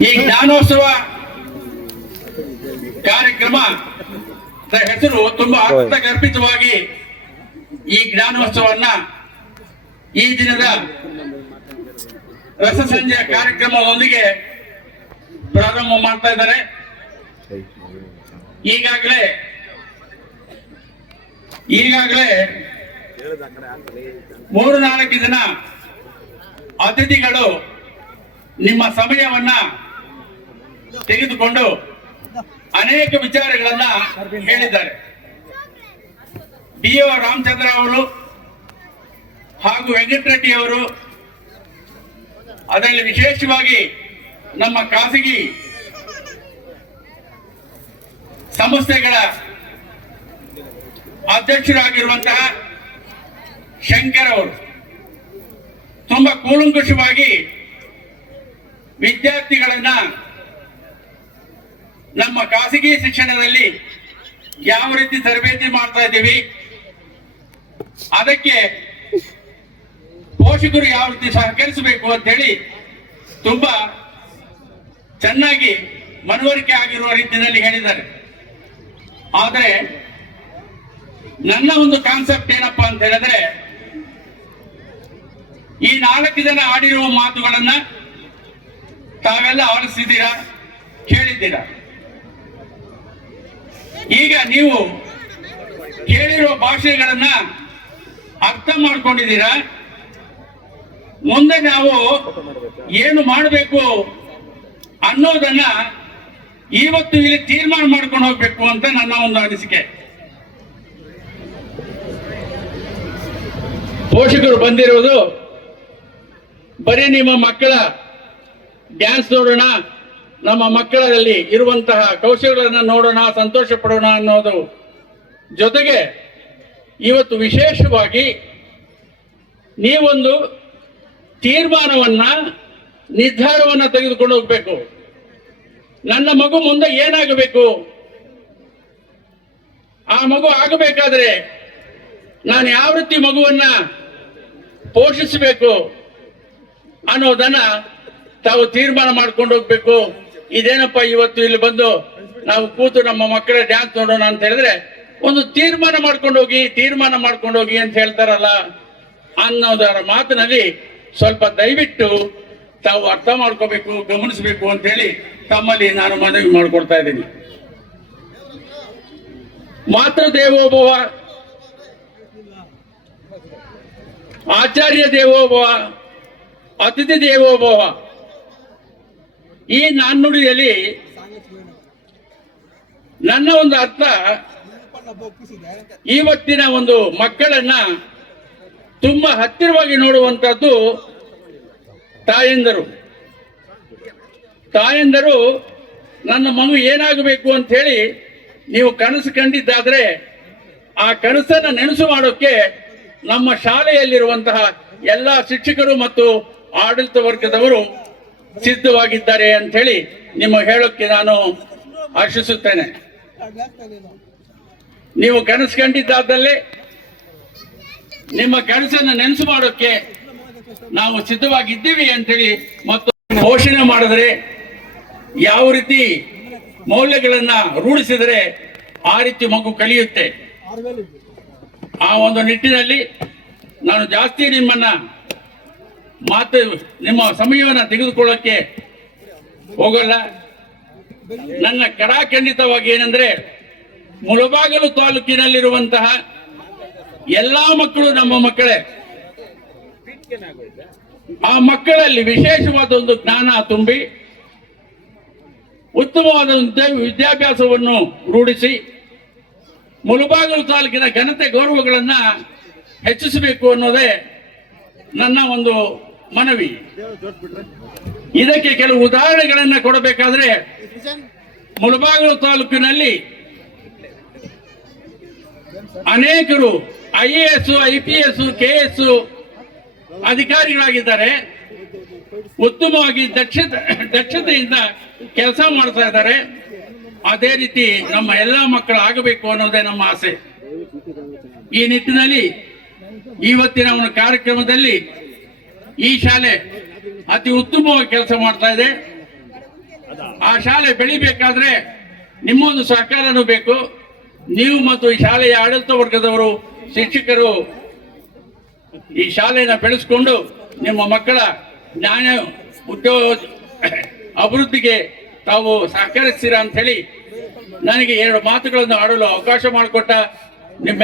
ಈ ಜ್ಞಾನೋತ್ಸವ ಕಾರ್ಯಕ್ರಮ ಹೆಸರು ತುಂಬಾ ಅರ್ಥಗರ್ಭಿತವಾಗಿ ಈ ಜ್ಞಾನೋತ್ಸವನ್ನ ಈ ದಿನದ ರಸಸಂಜೆಯ ಕಾರ್ಯಕ್ರಮದೊಂದಿಗೆ ಪ್ರಾರಂಭ ಮಾಡ್ತಾ ಇದ್ದಾರೆ. ಈಗಾಗಲೇ 3-4 ದಿನ ಅತಿಥಿಗಳು ನಿಮ್ಮ ಸಮಯವನ್ನ ತೆಗೆದುಕೊಂಡು ಅನೇಕ ವಿಚಾರಗಳನ್ನ ಹೇಳಿದ್ದಾರೆ. ಡಿ.ಒ. ರಾಮಚಂದ್ರ ಅವರು ಹಾಗೂ ವೆಂಕಟರೆಡ್ಡಿ ಅವರು, ಅದರಲ್ಲಿ ವಿಶೇಷವಾಗಿ ನಮ್ಮ ಖಾಸಗಿ ಸಂಸ್ಥೆಗಳ ಅಧ್ಯಕ್ಷರಾಗಿರುವಂತಹ ಶಂಕರ್ ಅವರು ತುಂಬಾ ಕೂಲಂಕುಷವಾಗಿ ವಿದ್ಯಾರ್ಥಿಗಳನ್ನ ನಮ್ಮ ಖಾಸಗಿ ಶಿಕ್ಷಣದಲ್ಲಿ ಯಾವ ರೀತಿ ತರಬೇತಿ ಮಾಡ್ತಾ ಇದ್ದೀವಿ, ಅದಕ್ಕೆ ಪೋಷಕರು ಯಾವ ರೀತಿ ಸಹಕರಿಸಬೇಕು ಅಂತ ಹೇಳಿ ತುಂಬಾ ಚೆನ್ನಾಗಿ ಮನವರಿಕೆ ಆಗಿರುವ ರೀತಿಯಲ್ಲಿ ಹೇಳಿದ್ದಾರೆ. ಆದರೆ ನನ್ನ ಒಂದು ಕಾನ್ಸೆಪ್ಟ್ ಏನಪ್ಪಾ ಅಂತ ಹೇಳಿದ್ರೆ, ಈ 4 ಜನ ಆಡಿರುವ ಮಾತುಗಳನ್ನ ತಾವೆಲ್ಲ ಆಲಿಸಿದ್ದೀರಾ, ಕೇಳಿದ್ದೀರಾ. ಈಗ ನೀವು ಕೇಳಿರುವ ಭಾಷೆಗಳನ್ನ ಅರ್ಥ ಮಾಡ್ಕೊಂಡಿದ್ದೀರಾ. ಮುಂದೆ ನಾವು ಏನು ಮಾಡಬೇಕು ಅನ್ನೋದನ್ನ ಇವತ್ತು ಇಲ್ಲಿ ತೀರ್ಮಾನ ಮಾಡ್ಕೊಂಡು ಹೋಗ್ಬೇಕು ಅಂತ ನನ್ನ ಒಂದು ಅನಿಸಿಕೆ. ಪೋಷಕರು ಬಂದಿರುವುದು ಬರೀ ನಿಮ್ಮ ಮಕ್ಕಳ ಡ್ಯಾನ್ಸ್ ನೋಡೋಣ, ನಮ್ಮ ಮಕ್ಕಳಲ್ಲಿ ಇರುವಂತಹ ಕೌಶಲ್ಯಗಳನ್ನು ನೋಡೋಣ, ಸಂತೋಷ ಪಡೋಣ ಅನ್ನೋದು ಜೊತೆಗೆ ಇವತ್ತು ವಿಶೇಷವಾಗಿ ನೀವೊಂದು ತೀರ್ಮಾನವನ್ನ, ನಿರ್ಧಾರವನ್ನ ತೆಗೆದುಕೊಂಡು ಹೋಗ್ಬೇಕು. ನನ್ನ ಮಗು ಮುಂದೆ ಏನಾಗಬೇಕು, ಆ ಮಗು ಆಗಬೇಕಾದ್ರೆ ನಾನು ಯಾವ ರೀತಿ ಮಗುವನ್ನ ಪೋಷಿಸಬೇಕು ಅನ್ನೋದನ್ನ ತಾವು ತೀರ್ಮಾನ ಮಾಡ್ಕೊಂಡು ಹೋಗ್ಬೇಕು. ಇದೇನಪ್ಪ ಇವತ್ತು ಇಲ್ಲಿ ಬಂದು ನಾವು ಕೂತು ನಮ್ಮ ಮಕ್ಕಳ ಡ್ಯಾನ್ಸ್ ನೋಡೋಣ ಅಂತ ಹೇಳಿದ್ರೆ ಒಂದು ತೀರ್ಮಾನ ಮಾಡ್ಕೊಂಡು ಹೋಗಿ ಅಂತ ಹೇಳ್ತಾರಲ್ಲ ಅನ್ನೋದರ ಮಾತಿನಲ್ಲಿ ಸ್ವಲ್ಪ ದಯವಿಟ್ಟು ತಾವು ಅರ್ಥ ಮಾಡ್ಕೋಬೇಕು, ಗಮನಿಸಬೇಕು ಅಂತ ಹೇಳಿ ತಮ್ಮಲ್ಲಿ ನಾನು ಮನವಿ ಮಾಡಿಕೊಡ್ತಾ ಇದ್ದೀನಿ. ಮಾತೃ ದೇವೋಭವ, ಆಚಾರ್ಯ ದೇವೋಭವ, ಅತಿಥಿ ದೇವೋಭವ, ಈ ನಾಣ್ಣುಡಿಯಲ್ಲಿ ನನ್ನ ಒಂದು ಅರ್ಥ, ಇವತ್ತಿನ ಒಂದು ಮಕ್ಕಳನ್ನ ತುಂಬಾ ಹತ್ತಿರವಾಗಿ ನೋಡುವಂತದ್ದು ತಾಯಂದರು ನನ್ನ ಮಗು ಏನಾಗಬೇಕು ಅಂತ ಹೇಳಿ ನೀವು ಕನಸು ಕಂಡಿದ್ದಾದ್ರೆ ಆ ಕನಸನ್ನ ನೆನಸು ಮಾಡೋಕೆ ನಮ್ಮ ಶಾಲೆಯಲ್ಲಿರುವಂತಹ ಎಲ್ಲ ಶಿಕ್ಷಕರು ಮತ್ತು ಆಡಳಿತ ವರ್ಗದವರು ಸಿದ್ಧವಾಗಿದ್ದಾರೆ ಅಂತ ಹೇಳಿ ನಿಮ್ಮ ಹೇಳೋಕ್ಕೆ ನಾನು ಆಶಿಸುತ್ತೇನೆ. ನೀವು ಕನಸು ಕಂಡಿದ್ದಾದಲ್ಲಿ ನಿಮ್ಮ ಕನಸನ್ನು ನೆನಸು ಮಾಡೋಕೆ ನಾವು ಸಿದ್ಧವಾಗಿದ್ದೀವಿ ಅಂತೇಳಿ ಮತ್ತು ಪೋಷಣೆ ಮಾಡಿದರೆ ಯಾವ ರೀತಿ ಮೌಲ್ಯಗಳನ್ನ ರೂಢಿಸಿದರೆ ಆ ರೀತಿ ಮಗು ಕಲಿಯುತ್ತೆ. ಆ ಒಂದು ನಿಟ್ಟಿನಲ್ಲಿ ನಾನು ಜಾಸ್ತಿ ನಿಮ್ಮ ಸಮಯವನ್ನು ತೆಗೆದುಕೊಳ್ಳಕ್ಕೆ ಹೋಗಲ್ಲ. ನನ್ನ ಕಡಾಖಂಡಿತವಾಗಿ ಏನಂದ್ರೆ, ಮುಳಬಾಗಿಲು ತಾಲೂಕಿನಲ್ಲಿರುವಂತಹ ಎಲ್ಲಾ ಮಕ್ಕಳು ನಮ್ಮ ಮಕ್ಕಳೇ. ಆ ಮಕ್ಕಳಲ್ಲಿ ವಿಶೇಷವಾದ ಒಂದು ಜ್ಞಾನ ತುಂಬಿ ಉತ್ತಮವಾದ ವಿದ್ಯಾಭ್ಯಾಸವನ್ನು ರೂಢಿಸಿ ಮುಳಬಾಗಿಲು ತಾಲೂಕಿನ ಘನತೆ ಗೌರವಗಳನ್ನ ಹೆಚ್ಚಿಸಬೇಕು ಅನ್ನೋದೇ ನನ್ನ ಒಂದು ಮನವಿ. ಇದಕ್ಕೆ ಕೆಲವು ಉದಾಹರಣೆಗಳನ್ನ ಕೊಡಬೇಕಾದ್ರೆ, ಮುಳಬಾಗಿಲು ತಾಲೂಕಿನಲ್ಲಿ ಅನೇಕರು IAS, IPS, KS ಅಧಿಕಾರಿಗಳಾಗಿದ್ದಾರೆ. ಉತ್ತಮವಾಗಿ ದಕ್ಷತೆಯಿಂದ ಕೆಲಸ ಮಾಡ್ತಾ ಇದ್ದಾರೆ. ಅದೇ ರೀತಿ ನಮ್ಮ ಎಲ್ಲಾ ಮಕ್ಕಳು ಆಗಬೇಕು ಅನ್ನೋದೇ ನಮ್ಮ ಆಸೆ. ಈ ನಿಟ್ಟಿನಲ್ಲಿ ಇವತ್ತಿನ ಒಂದು ಕಾರ್ಯಕ್ರಮದಲ್ಲಿ ಈ ಶಾಲೆ ಅತಿ ಉತ್ತಮವಾಗಿ ಕೆಲಸ ಮಾಡ್ತಾ ಇದೆ. ಶಾಲೆ ಬೆಳಿಬೇಕಾದ್ರೆ ನಿಮ್ಮೊಂದು ಸಹಕಾರನೂ ಬೇಕು. ನೀವು ಮತ್ತು ಈ ಶಾಲೆಯ ಆಡಳಿತ ವರ್ಗದವರು, ಶಿಕ್ಷಕರು ಈ ಶಾಲೆಯನ್ನು ಬೆಳೆಸ್ಕೊಂಡು ನಿಮ್ಮ ಮಕ್ಕಳ ಜ್ಞಾನ ಉದ್ಯೋಗ ಅಭಿವೃದ್ಧಿಗೆ ತಾವು ಸಹಕರಿಸ್ತೀರಾ ಅಂತ ಹೇಳಿ ನನಗೆ 2 ಮಾತುಗಳನ್ನು ಆಡಲು ಅವಕಾಶ ಮಾಡಿಕೊಟ್ಟ ನಿಮ್ಮ